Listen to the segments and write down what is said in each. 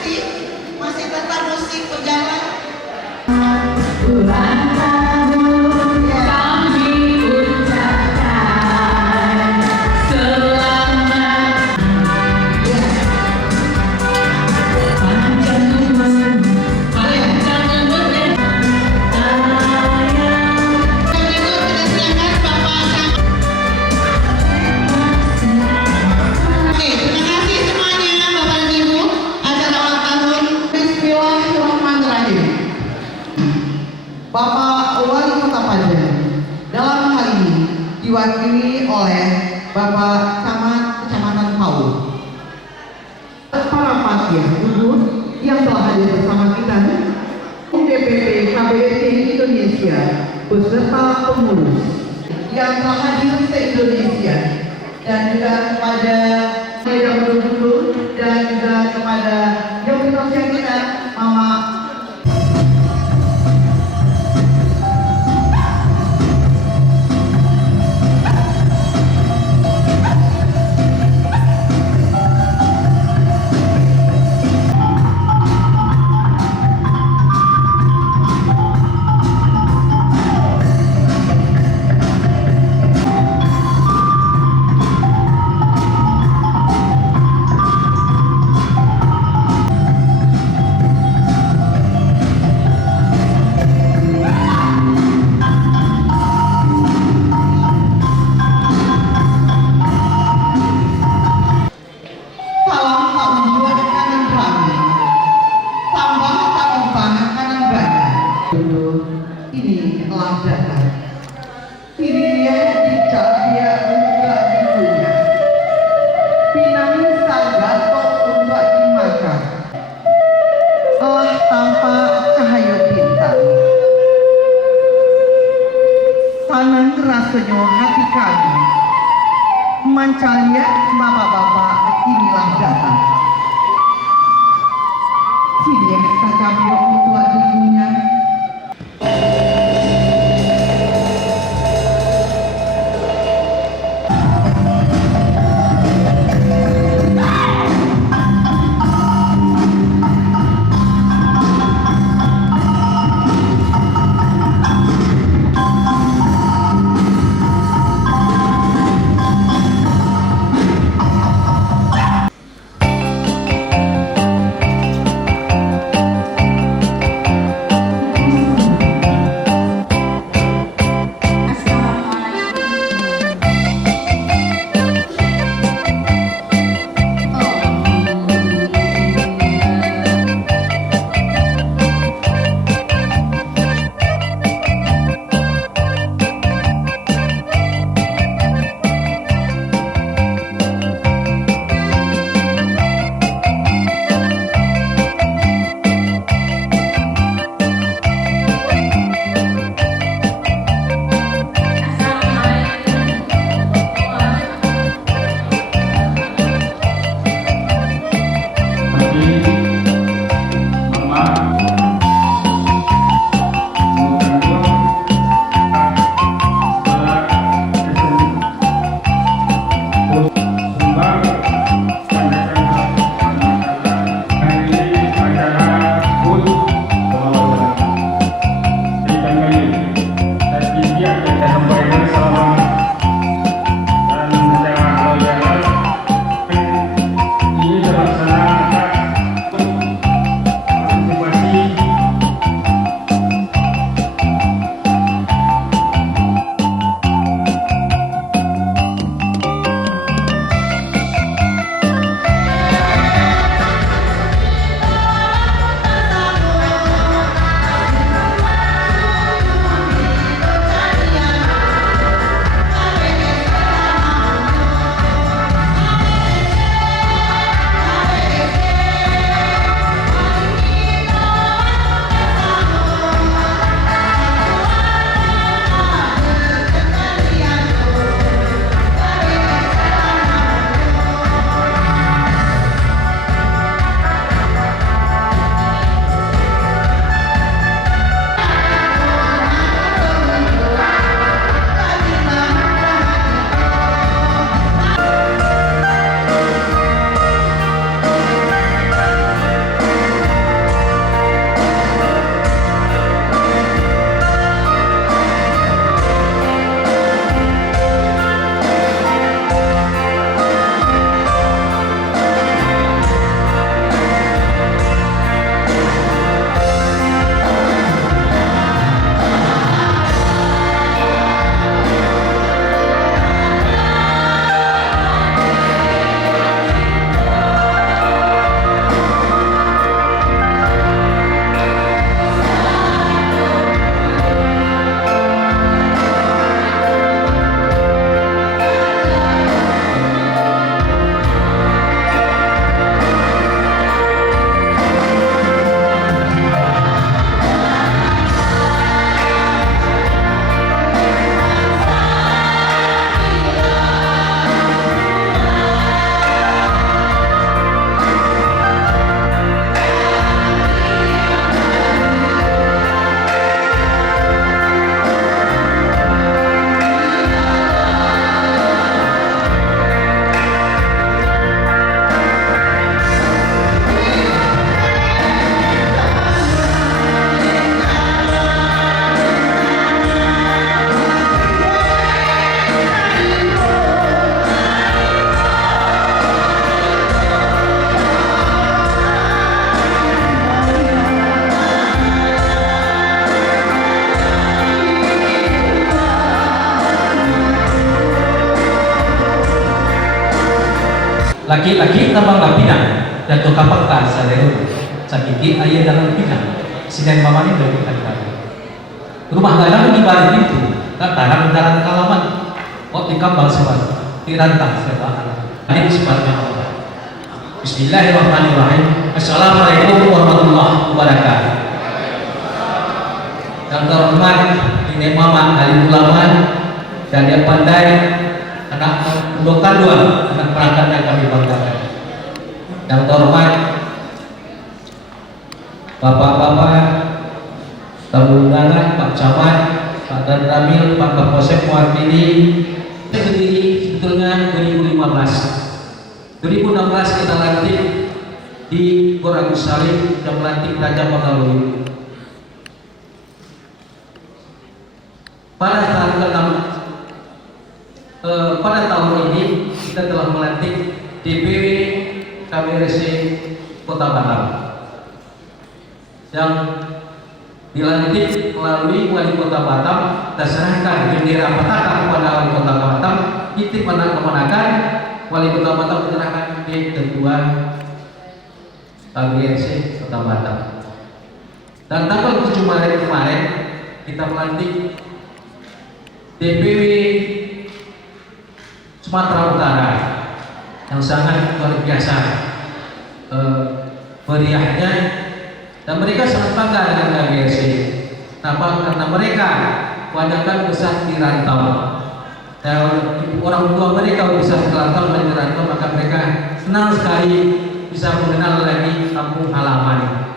kasih. Masih tetap musik berjalan. Ulang tahun kami ucapkan selamat. Panjang umur, panjang umur dan Oke, terima kasih semuanya Bapak dan Ibu. Acara ulang tahun. Bismillahirrahmanirrahim. Bapak Wali Kota Padang dalam hal ini diwakili oleh Bapak Camat Kecamatan Pau. Para pasien dulu yang telah hadir bersama kita, DPP KBRI Indonesia beserta pengurus yang telah hadir se-Indonesia, dan juga kepada yang dulu dan juga kepada yang berusia kita, Mama. Salam tak membuat kanan rame, tambah tak ubah kanan badan. Dulu ini telah datang. Ini dia dicak dia untuk dipunya. Pinami sagato untuk dimakan. Telah tanpa cahaya bintang. Tanang rasanya hati kami. Mancalia bapak-bapak inilah datang. Sini kami untuk dipunya. laki-laki tambah pinang dan to kapal ka sa lero sakiti ayah dalam pinang sinan mamanya dari kali rumah gadang di balik pintu kataran dalam halaman di kapal sebab dirantang sebab ini sebabnya Allah. Bismillahirrahmanirrahim. Assalamualaikum warahmatullahi wabarakatuh. Yang terhormat ini mama alim ulama dan yang pandai anak dokter dua anak perangkat yang kami banggakan. Yang terhormat bapak-bapak tamu undangan, Pak Camat, Pak Dan Ramil, Pak Kapolsek mewakili. Saya berdiri sebetulnya 2015 kita lantik di Gor Agus Salim dan melantik Raja Mataluyu. Pada tahun ini kita telah melantik DPW KPRC Kota Batam yang dilantik melalui Wali Kota Batam dan serahkan bendera petakan kepada Wali Kota Batam. Titip kemenangan Wali Kota Batam menyerahkan ke Ketua KPRC Kota Batam. Dan tanggal 7 Maret kemarin kita melantik DPW Sumatera Utara yang sangat luar biasa meriahnya, dan mereka sangat bangga dengan KPRC. Kenapa? Karena mereka kebanyakan besar di rantau. Dan orang tua mereka bisa merantau dan dirantau, maka mereka senang sekali bisa mengenal lagi kampung halaman.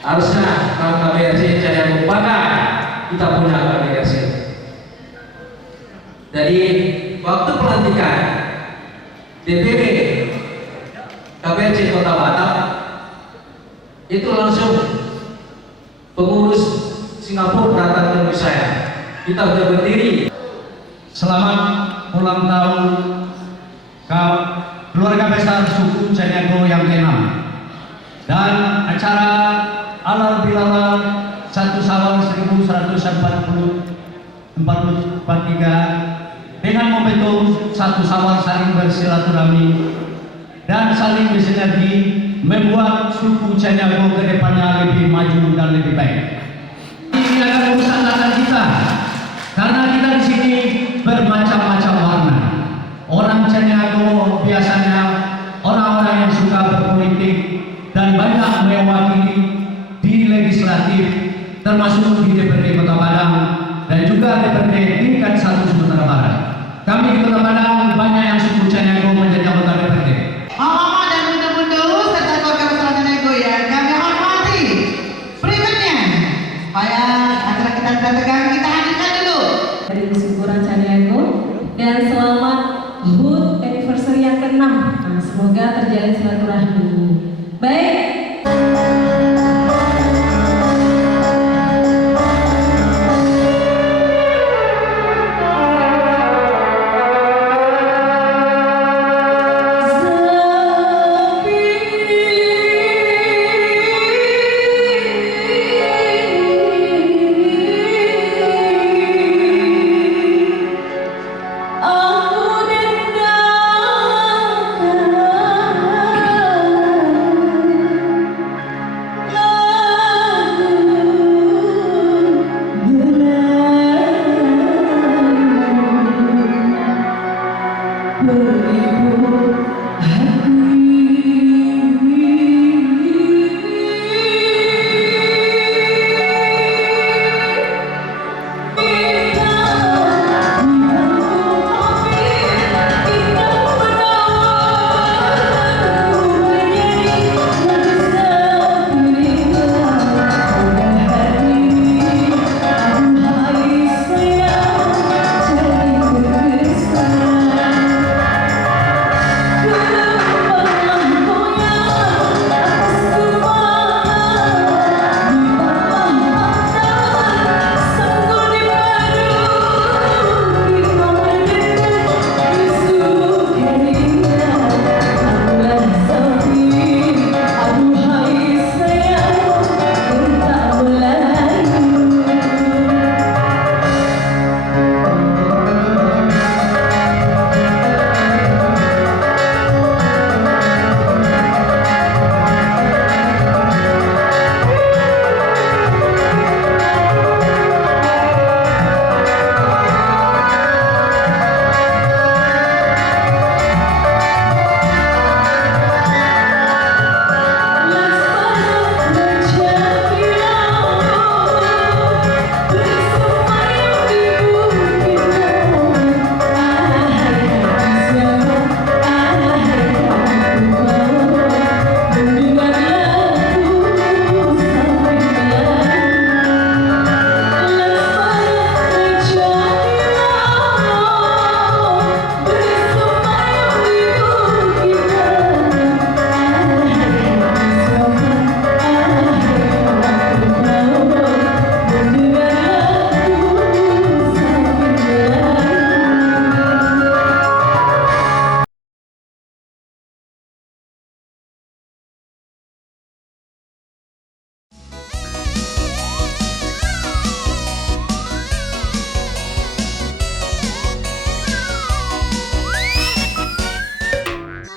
Harusnya kalau KPRC saya bangga kita punya KPRC. Dari waktu pelantikan DPW KPRC Kota Batam itu langsung pengurus Singapura datang ke saya. Kita sudah berdiri. Selamat ulang tahun keluarga besar suku Caniago yang ke-6 dan acara Alal Bilala 1 Syawal 1143 dengan momentum 1 Syawal saling bersilaturahmi dan saling bersinergi membuat suku Caniago ke depannya lebih maju dan lebih baik. Ini adalah urusan kita karena kita di sini bermacam-macam warna. Orang Caniago biasanya orang-orang yang suka berpolitik dan banyak mewakili di legislatif, termasuk di DPRD Kota Padang dan juga DPRD tingkat 1 Sumatera Barat. Kami di Kota Padang banyak yang suku Caniago menjadi anggota DPRD. Mama dan bunda-bunda serta keluarga besar Caniago yang kami hormati. Berikutnya, supaya acara kita tidak tegang, kita hadirkan dulu dari kesyukuran Caniago dan selamat HUT anniversary yang ke-6. Semoga terjalin silaturahmi. Baik,